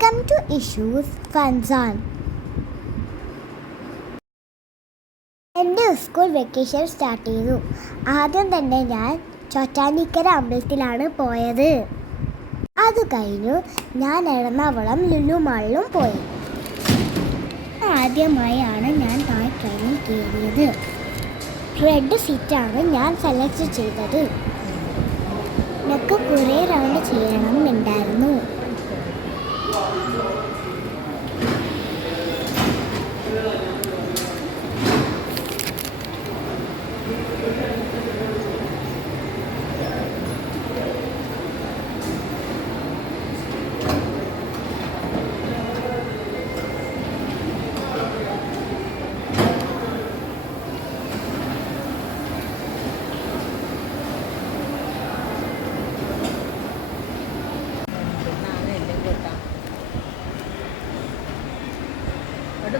Welcome to issues ഫൺസാൻ. എൻ്റെ school vacation start ചെയ്തു. ആദ്യം തന്നെ ഞാൻ ചോറ്റാനിക്കര അമ്പലത്തിലാണ് പോയത്. അത് കഴിഞ്ഞു ഞാൻ എറണാകുളം ലുലു മാളിലും പോയി. ആദ്യമായാണ് ഞാൻ ടോയ് ട്രെയിനിൽ കയറിയത്. റെഡ് സീറ്റാണ് ഞാൻ സെലക്ട് ചെയ്തത്. എനിക്ക് കുറേ റൗണ്ട് ചെയ്യണമെന്നുണ്ടായിരുന്നു.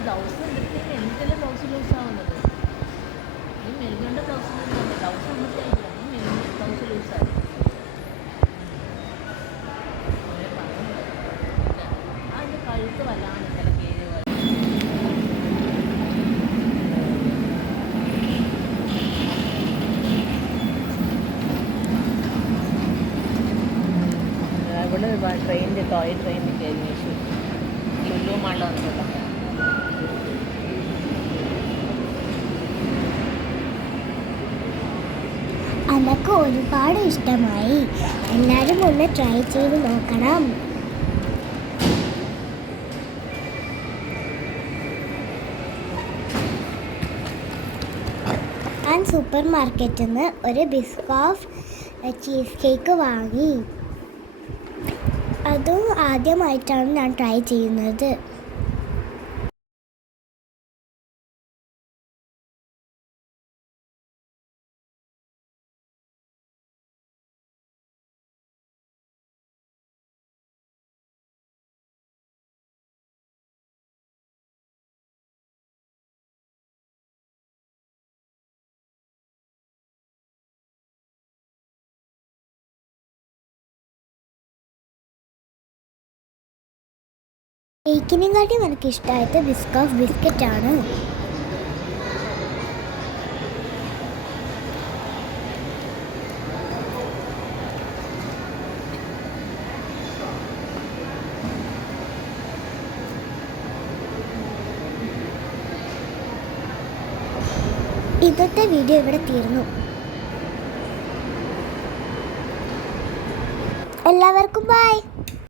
ബ്ലൗസ് എടുത്തിട്ട് എനിക്കല്ലേ ബ്ലൗസ് ലൂസാവുന്നത്. ഈ മെലിഞ്ഞോണ്ട് ബ്ലൗസ് ലൂസാണ്. ബ്ലൗസ് ഒന്നിട്ടില്ല, ഈ മെലിഞ്ഞ ബ്ലൗസ് ലൂസായി. അതിൻ്റെ കഴുത്ത് വല്ലാണ്ട് ചില കേഴ് പോലെ. ഇവിടെ ട്രെയിനിൻ്റെ ടോയ് ട്രെയിനിൽ കയറി വെച്ചു. ലുലു മാളിൽ വന്നിട്ടുള്ള അതൊക്കെ ഒരുപാട് ഇഷ്ടമായി. എല്ലാവരും ഒന്ന് ട്രൈ ചെയ്ത് നോക്കണം. ഞാൻ സൂപ്പർ മാർക്കറ്റിൽ നിന്ന് ഒരു ബിസ്കോഫ് ചീസ് കേക്ക് വാങ്ങി. അതും ആദ്യമായിട്ടാണ് ഞാൻ ട്രൈ ചെയ്യുന്നത്. കേക്കിനെക്കാട്ടിയും എനിക്ക് ഇഷ്ടമായത് ബിസ്കോഫ് ബിസ്ക്കറ്റാണ്. ഇന്നത്തെ വീഡിയോ ഇവിടെ തീർന്നു. എല്ലാവർക്കും ബൈ.